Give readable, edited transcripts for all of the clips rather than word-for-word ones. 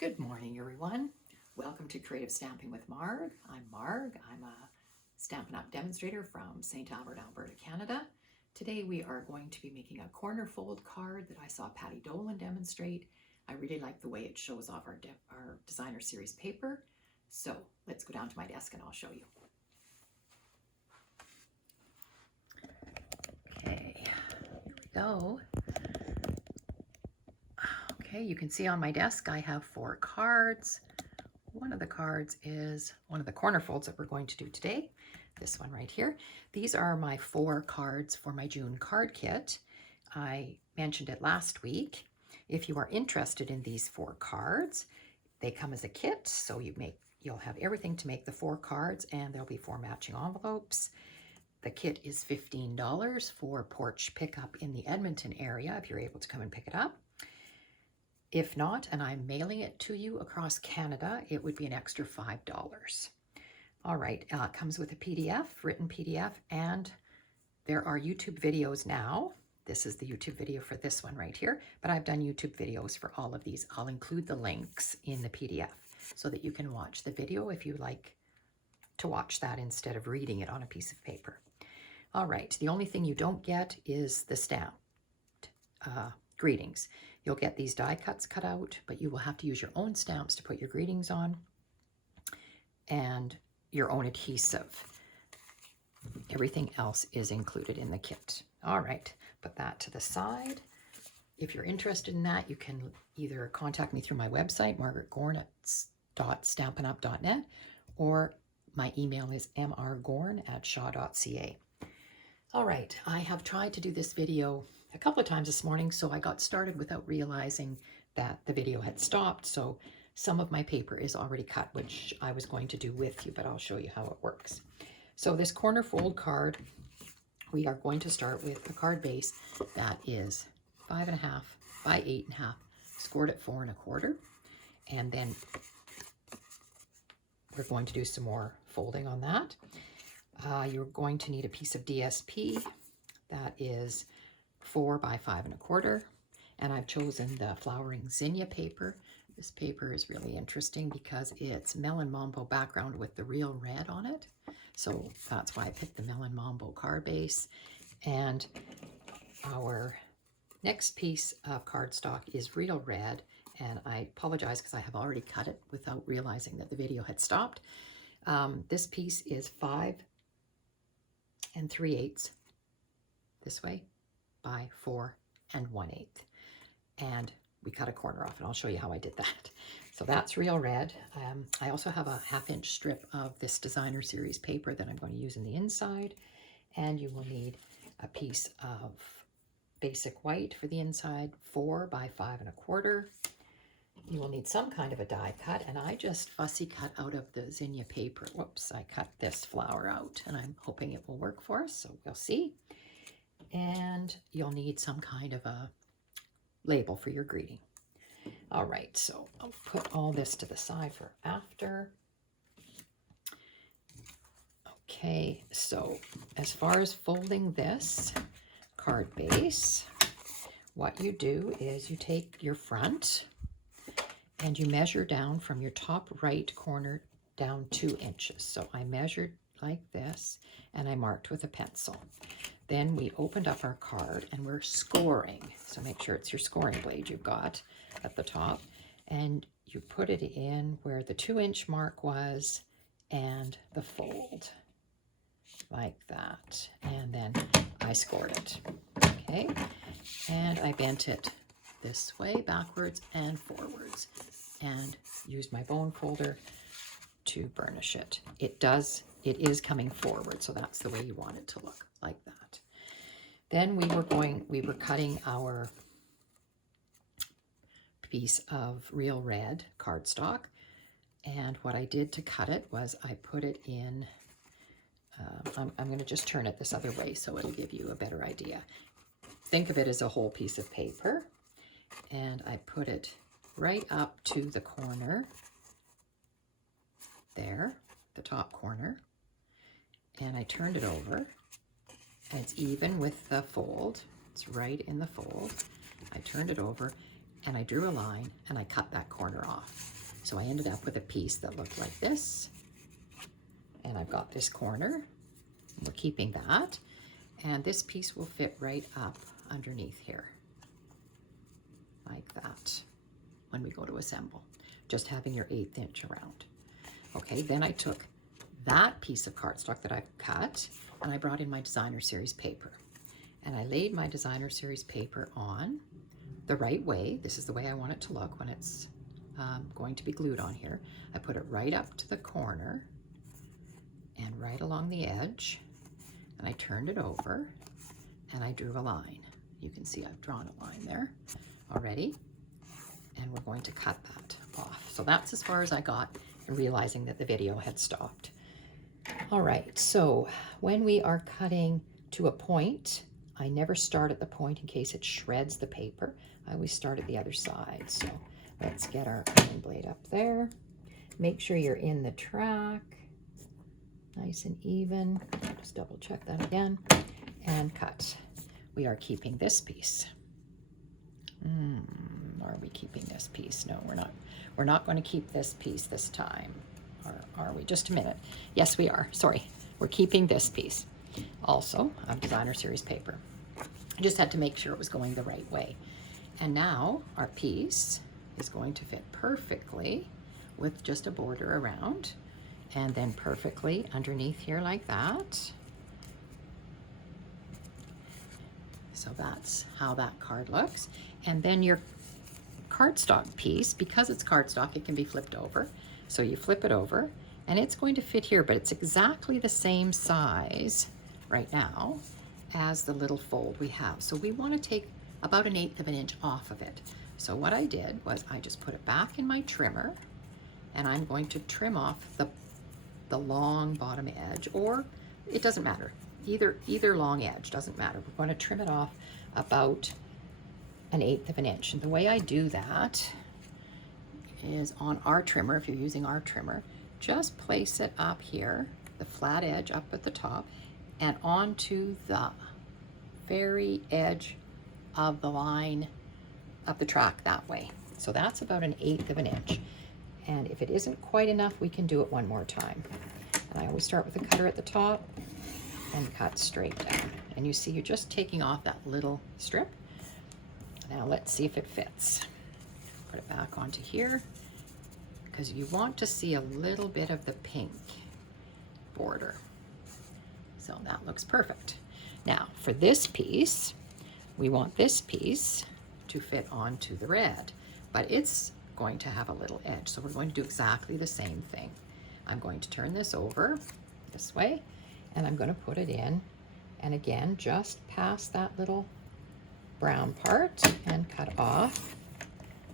Good morning, everyone. Welcome to Creative Stamping with Marg. I'm Marg. I'm a Stampin' Up! Demonstrator from St. Albert, Alberta, Canada. Today we are going to be making a corner fold card that I saw Patty Dolan demonstrate. I really like the way it shows off our designer series paper. So let's go down to my desk and I'll show you. Okay, here we go. Okay, you can see on my desk I have 4 cards. One of the cards is one of the corner folds that we're going to do today. This one right here. These are my 4 cards for my June card kit. I mentioned it last week. If you are interested in these 4 cards, they come as a kit, so you'll have everything to make the 4 cards, and there'll be 4 matching envelopes. The kit is $15 for porch pickup in the Edmonton area if you're able to come and pick it up. If not, and I'm mailing it to you across Canada, it would be an extra $5. All right, it comes with a PDF, written PDF, and there are YouTube videos now. This is the YouTube video for this one right here, but I've done YouTube videos for all of these. I'll include the links in the PDF so that you can watch the video if you like to watch that instead of reading it on a piece of paper. All right, the only thing you don't get is the stamped greetings. You'll get these die cuts cut out, but you will have to use your own stamps to put your greetings on and your own adhesive. Everything else is included in the kit. All right, put that to the side. If you're interested in that, you can either contact me through my website, margaretgorn.stampinup.net, or my email is mrgorn@shaw.ca. All right, I have tried to do this video a couple of times this morning, so I got started without realizing that the video had stopped. So some of my paper is already cut, which I was going to do with you, but I'll show you how it works. So this corner fold card, we are going to start with a card base that is 5.5 by 8.5, scored at 4 1/4. And then we're going to do some more folding on that. You're going to need a piece of DSP that is 4 by 5 1/4, and I've chosen the flowering zinnia paper. This paper is really interesting because it's melon mambo background with the real red on it, so that's why I picked the melon mambo card base. And our next piece of cardstock is real red, and I apologize because I have already cut it without realizing that the video had stopped. This piece is 5 3/8 this way by 4 1/8, and we cut a corner off, and I'll show you how I did that. So that's real red. I also have a 1/2 inch strip of this designer series paper that I'm going to use in the inside, and you will need a piece of basic white for the inside, 4 by 5 1/4. You will need some kind of a die cut, and I just fussy cut out of the zinnia paper. Whoops, I cut this flower out, and I'm hoping it will work for us, so we'll see. And you'll need some kind of a label for your greeting. All right, so I'll put all this to the side for after. Okay, so as far as folding this card base, what you do is you take your front and you measure down from your top right corner down 2 inches. So I measured like this, and I marked with a pencil. Then we opened up our card and we're scoring. So make sure it's your scoring blade you've got at the top, and you put it in where the 2 inch mark was and the fold, like that. And then I scored it, okay? And I bent it this way, backwards and forwards, and used my bone folder to burnish it. It is coming forward, so that's the way you want it to look, like that. Then we were cutting our piece of real red cardstock, and what I did to cut it was I put it in, I'm going to just turn it this other way so it'll give you a better idea. Think of it as a whole piece of paper, and I put it right up to the corner there, the top corner, and I turned it over, and it's even with the fold. It's right in the fold. I turned it over, and I drew a line and I cut that corner off. So I ended up with a piece that looked like this. And I've got this corner. We're keeping that. And this piece will fit right up underneath here. Like that. When we go to assemble. Just having your 1/8 inch around. Okay, then I took that piece of cardstock that I've cut and I brought in my designer series paper. And I laid my designer series paper on the right way. This is the way I want it to look when it's going to be glued on here. I put it right up to the corner and right along the edge, and I turned it over and I drew a line. You can see I've drawn a line there already, and we're going to cut that off. So that's as far as I got, and realizing that the video had stopped. All right, so when we are cutting to a point, I never start at the point in case it shreds the paper. I always start at the other side. So let's get our iron blade up there. Make sure you're in the track, nice and even. Just double check that again, and cut. We are keeping this piece. Are we keeping this piece? No, we're not. We're not going to keep this piece this time. Or are we? Just a minute. Yes, we are. Sorry. We're keeping this piece. Also, of designer series paper. I just had to make sure it was going the right way. And now our piece is going to fit perfectly with just a border around, and then perfectly underneath here like that. So that's how that card looks. And then your cardstock piece, because it's cardstock, it can be flipped over. So you flip it over and it's going to fit here, but it's exactly the same size right now as the little fold we have. So we want to take about 1/8 inch off of it. So what I did was I just put it back in my trimmer, and I'm going to trim off the long bottom edge, or it doesn't matter. Either long edge, doesn't matter. We're going to trim it off about 1/8 inch. And the way I do that is on our trimmer, if you're using our trimmer, just place it up here, the flat edge up at the top, and onto the very edge of the line of the track that way. So that's about 1/8 inch. And if it isn't quite enough, we can do it one more time. And I always start with the cutter at the top and cut straight down. And you see you're just taking off that little strip. Now let's see if it fits. Put it back onto here, because you want to see a little bit of the pink border. So that looks perfect. Now for this piece, we want this piece to fit onto the red, but it's going to have a little edge. So we're going to do exactly the same thing. I'm going to turn this over this way, and I'm going to put it in, and again, just past that little brown part, and cut off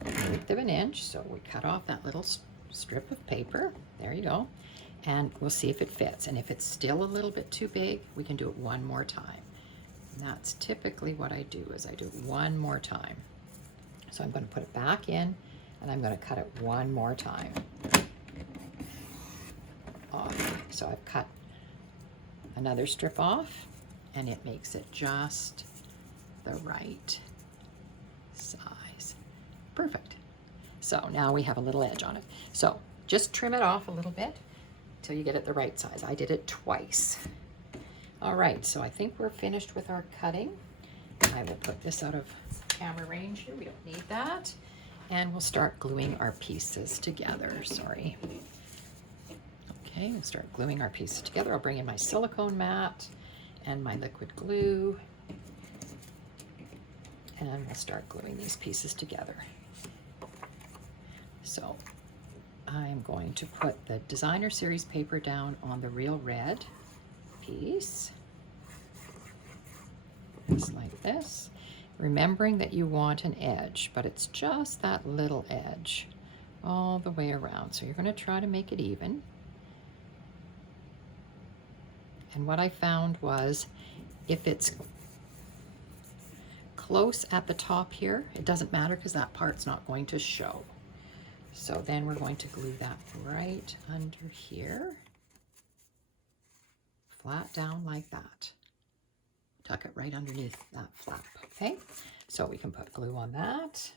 1/8 inch. So we cut off that little strip of paper. There you go. And we'll see if it fits. And if it's still a little bit too big, we can do it one more time. And that's typically what I do, is I do it one more time. So I'm going to put it back in, and I'm going to cut it one more time off. So I've cut another strip off, and it makes it just the right size. Perfect. So now we have a little edge on it. So just trim it off a little bit till you get it the right size. I did it twice. All right, so I think we're finished with our cutting. I will put this out of camera range here. We don't need that. And we'll start gluing our pieces together. Sorry. Okay, we'll start gluing our pieces together. I'll bring in my silicone mat and my liquid glue, and we'll start gluing these pieces together. So I'm going to put the designer series paper down on the real red piece, just like this, remembering that you want an edge, but it's just that little edge all the way around. So you're going to try to make it even. And what I found was, if it's close at the top here, it doesn't matter because that part's not going to show. So then we're going to glue that right under here, flat down like that. Tuck it right underneath that flap, okay? So we can put glue on that.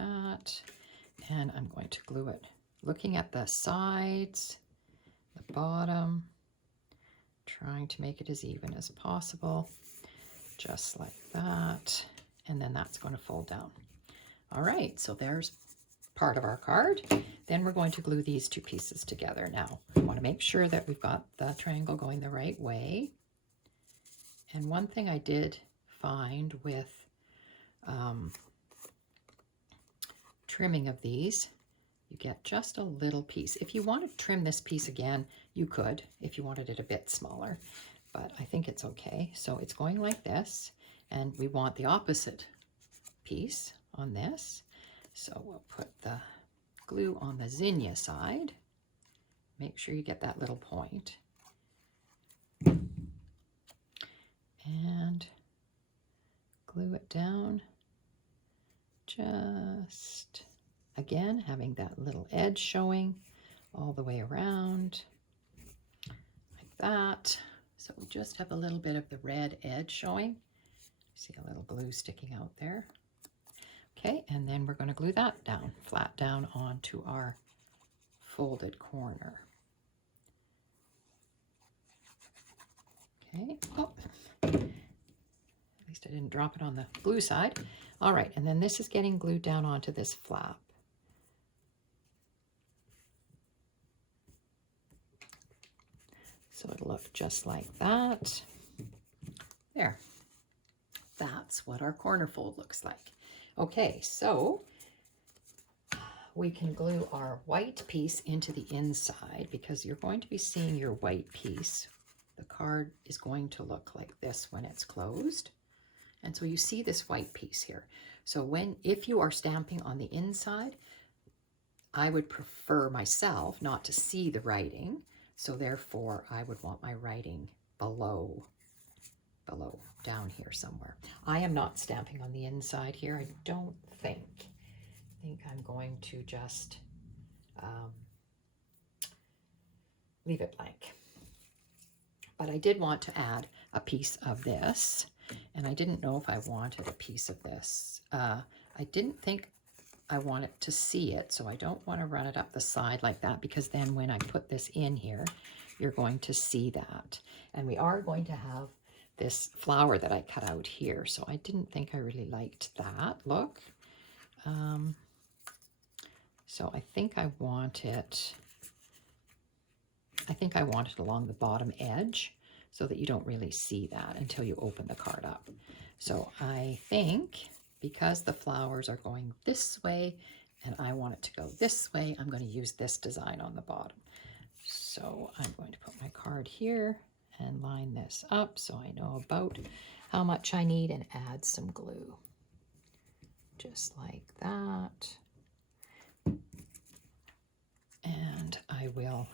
that. And I'm going to glue it, looking at the sides, the bottom, trying to make it as even as possible, just like that. And then that's going to fold down. All right, so there's part of our card. Then we're going to glue these two pieces together. Now, I want to make sure that we've got the triangle going the right way. And one thing I did find with trimming of these, you get just a little piece. If you want to trim this piece again, you could, if you wanted it a bit smaller, but I think it's okay. So it's going like this, and we want the opposite piece on this. So we'll put the glue on the zinnia side. Make sure you get that little point. And glue it down. Just, again, having that little edge showing all the way around, like that. So we just have a little bit of the red edge showing. See a little glue sticking out there. Okay, and then we're going to glue that down, flat down onto our folded corner. Okay, oh, at least I didn't drop it on the glue side. All right, and then this is getting glued down onto this flap. So it'll look just like that. There. That's what our corner fold looks like. Okay, so we can glue our white piece into the inside because you're going to be seeing your white piece. The card is going to look like this when it's closed. And so you see this white piece here. So if you are stamping on the inside, I would prefer myself not to see the writing. So therefore I would want my writing below, down here somewhere. I am not stamping on the inside here, I don't think. I think I'm going to just leave it blank. But I did want to add a piece of this, and I didn't know if I wanted a piece of this. I didn't think I wanted to see it, so I don't want to run it up the side like that, because then when I put this in here, you're going to see that. And we are going to have this flower that I cut out here, so I didn't think I really liked that look. So I think I want it along the bottom edge so that you don't really see that until you open the card up. So I think because the flowers are going this way and I want it to go this way, I'm going to use this design on the bottom. So I'm going to put my card here and line this up so I know about how much I need and add some glue. Just like that. And I will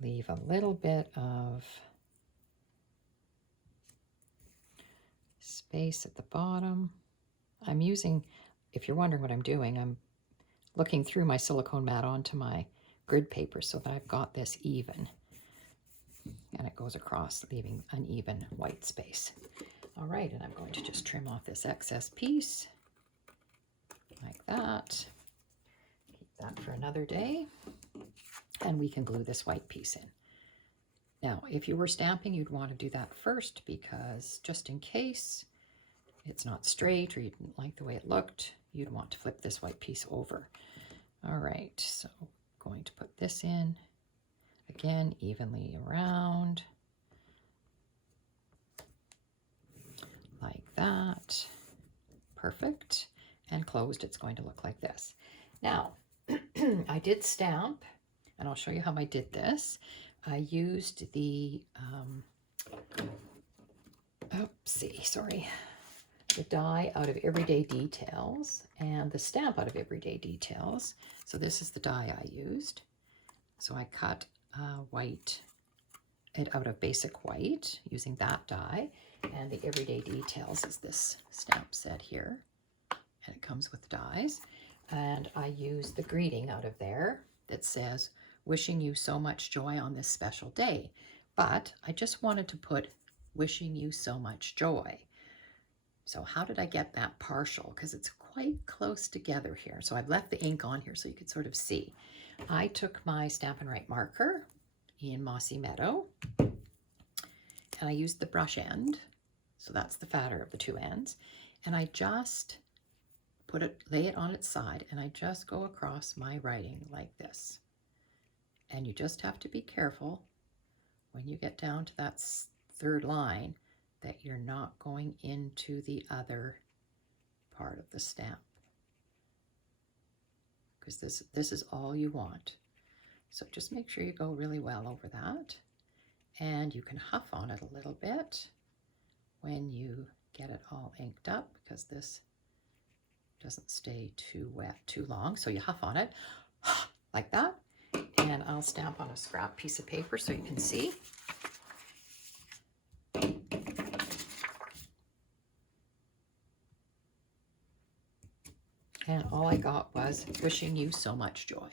leave a little bit of space at the bottom. I'm using, if you're wondering what I'm doing, I'm looking through my silicone mat onto my grid paper so that I've got this even. And it goes across, leaving uneven white space. All right, and I'm going to just trim off this excess piece like that. Keep that for another day. And we can glue this white piece in. Now, if you were stamping, you'd want to do that first, because just in case it's not straight or you didn't like the way it looked, you'd want to flip this white piece over. All right, so I'm going to put this in, again, evenly around, like that. Perfect. And closed, it's going to look like this. Now, I did stamp, and I'll show you how I did this. I used the, the die out of Everyday Details and the stamp out of Everyday Details. So this is the die I used. So I cut it out of basic white using that die, and the Everyday Details is this stamp set here, and it comes with dies. And I used the greeting out of there that says, "Wishing you so much joy on this special day." But I just wanted to put "wishing you so much joy." So how did I get that partial? Because it's quite close together here. So I've left the ink on here so you could sort of see. I took my Stampin' Write marker in Mossy Meadow, and I used the brush end, so that's the fatter of the two ends, and I just lay it on its side, and I just go across my writing like this. And you just have to be careful when you get down to that third line that you're not going into the other part of the stamp, because this is all you want. So just make sure you go really well over that, and you can huff on it a little bit when you get it all inked up, because this doesn't stay too wet too long. So you huff on it like that, and I'll stamp on a scrap piece of paper so you can see. And all I got was wishing you so much joy.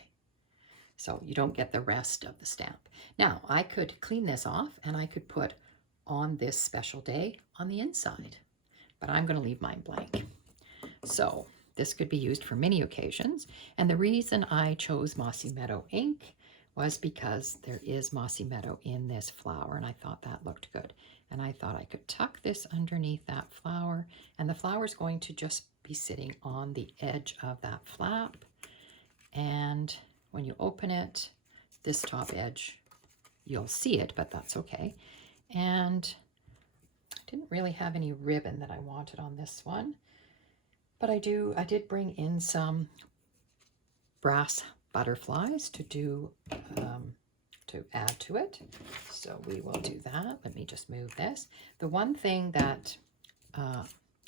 So you don't get the rest of the stamp. Now I could clean this off and I could put on this special day on the inside, but I'm going to leave mine blank. So this could be used for many occasions. And the reason I chose Mossy Meadow ink was because there is Mossy Meadow in this flower, and I thought that looked good. And I thought I could tuck this underneath that flower, and the flower is going to just be sitting on the edge of that flap. And when you open it, this top edge, you'll see it, but that's okay. And I didn't really have any ribbon that I wanted on this one, but I did bring in some brass butterflies to do to add to it. So we will do that. Let me just move this. The one thing that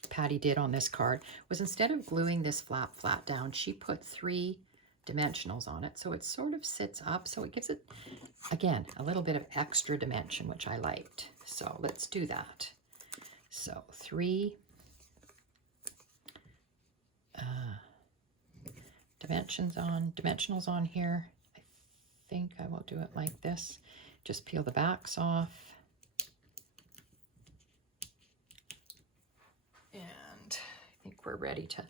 Patty did on this card was, instead of gluing this flap flat down, she put 3 dimensionals on it, so it sort of sits up, so it gives it, again, a little bit of extra dimension, which I liked. So let's do that. So 3 dimensionals on here. I think I will do it like this. Just peel the backs off. And I think we're ready to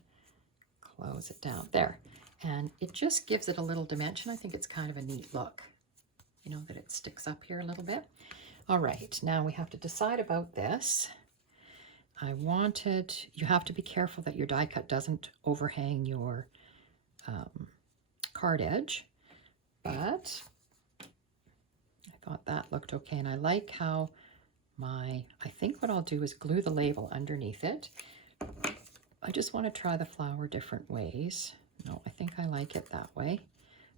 close it down there. And it just gives it a little dimension. I think it's kind of a neat look, you know, that it sticks up here a little bit. All right, now we have to decide about this. You have to be careful that your die cut doesn't overhang your card edge, but I thought that looked okay. And I like how I think what I'll do is glue the label underneath it. I just want to try the flower different ways. No, I think I like it that way.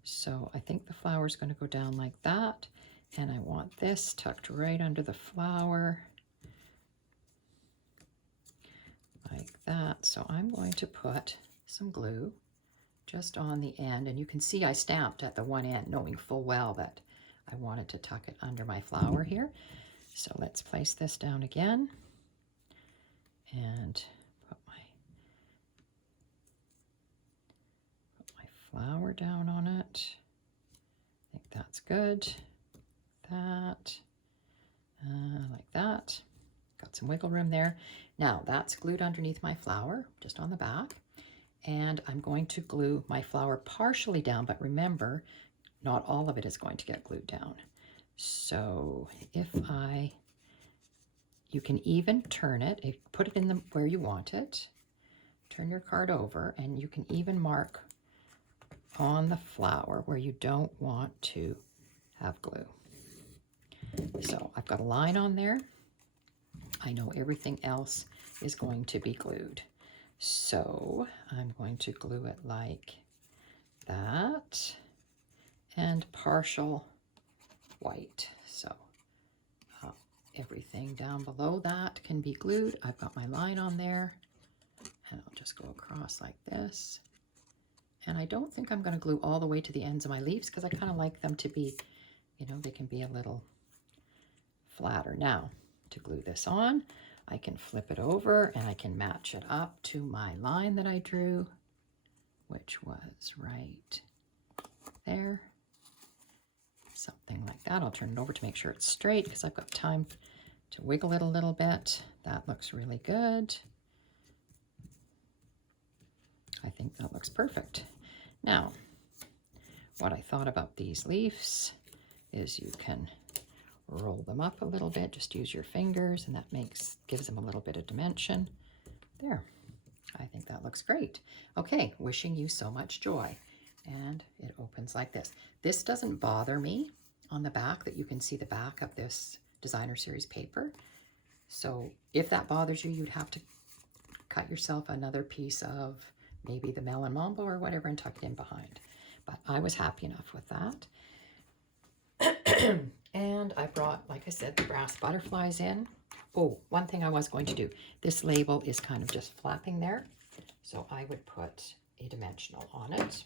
So I think the flower is going to go down like that, and I want this tucked right under the flower like that. So I'm going to put some glue just on the end, and you can see I stamped at the one end, knowing full well that I wanted to tuck it under my flower here. So let's place this down again and put my flower down on it. I think that's good. That, like that. Got some wiggle room there. Now that's glued underneath my flower, just on the back. And I'm going to glue my flower partially down, but remember, not all of it is going to get glued down. So you can even turn it, put it in where you want it, turn your card over, and you can even mark on the flower where you don't want to have glue. So I've got a line on there. I know everything else is going to be glued. So I'm going to glue it like that, and partial white. So everything down below that can be glued. I've got my line on there, and I'll just go across like this. And I don't think I'm going to glue all the way to the ends of my leaves, because I kind of like them to be, you know, they can be a little flatter. Now, to glue this on, I can flip it over and I can match it up to my line that I drew, which was right there. Something like that. I'll turn it over to make sure it's straight, because I've got time to wiggle it a little bit. That looks really good. I think that looks perfect. Now, what I thought about these leaves is you can roll them up a little bit, just use your fingers, and that gives them a little bit of dimension. There, I think that looks great. Okay, wishing you so much joy. And it opens like this. This doesn't bother me on the back, that you can see the back of this designer series paper. So if that bothers you, you'd have to cut yourself another piece of maybe the melon mambo or whatever and tuck it in behind. But I was happy enough with that. And I brought, like I said, the brass butterflies in. Oh, one thing I was going to do. This label is kind of just flapping there. So I would put a dimensional on it.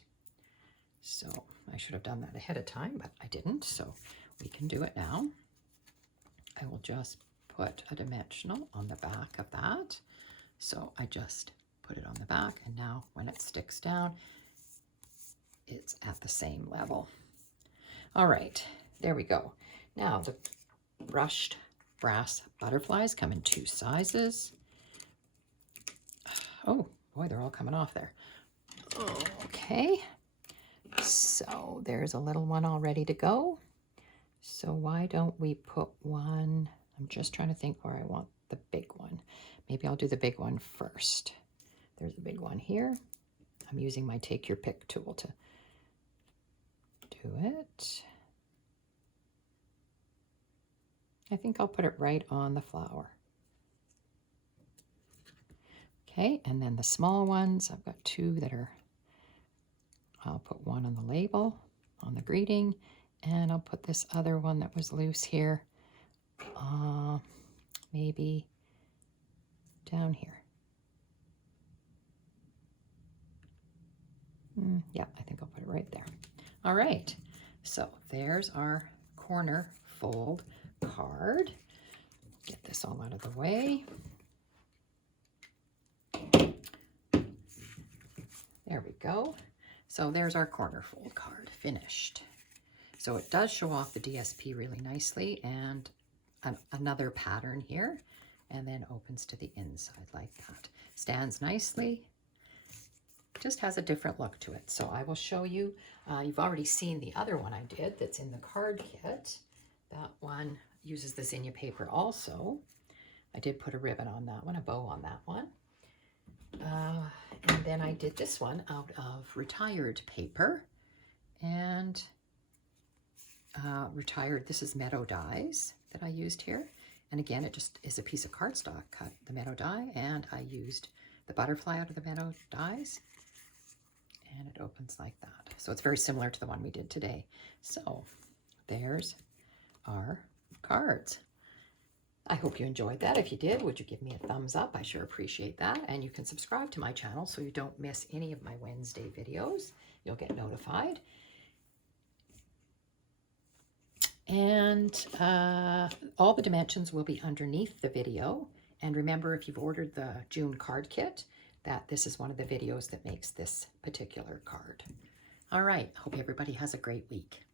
So I should have done that ahead of time, but I didn't. So we can do it now. I will just put a dimensional on the back of that. So I just put it on the back, and now when it sticks down, it's at the same level. All right, there we go. Now the brushed brass butterflies come in 2 sizes. Oh boy, they're all coming off there. Okay, so there's a little one all ready to go. So why don't we put one, I'm just trying to think where I want the big one. Maybe I'll do the big one first. There's a big one here. I'm using my take your pick tool to do it. I think I'll put it right on the flower. Okay, and then the small ones, I've got 2 that are, I'll put one on the label, on the greeting, and I'll put this other one that was loose here, maybe down here. Yeah, I think I'll put it right there. All right, so there's our corner fold card. Get this all out of the way. There we go. So there's our corner fold card finished. So it does show off the DSP really nicely, and another pattern here, and then opens to the inside like that. Stands nicely. Just has a different look to it. So I will show you. You've already seen the other one I did that's in the card kit. That one uses the zinnia paper also. I did put a ribbon on that one, a bow on that one. And then I did this one out of retired paper. And this is meadow dies that I used here. And again, it just is a piece of cardstock, cut the meadow die, and I used the butterfly out of the meadow dies. And it opens like that. So it's very similar to the one we did today. So there's our cards. I hope you enjoyed that. If you did, would you give me a thumbs up? I sure appreciate that. And you can subscribe to my channel so you don't miss any of my Wednesday videos. You'll get notified. And all the dimensions will be underneath the video. And remember, if you've ordered the June card kit, that this is one of the videos that makes this particular card. All right, hope everybody has a great week.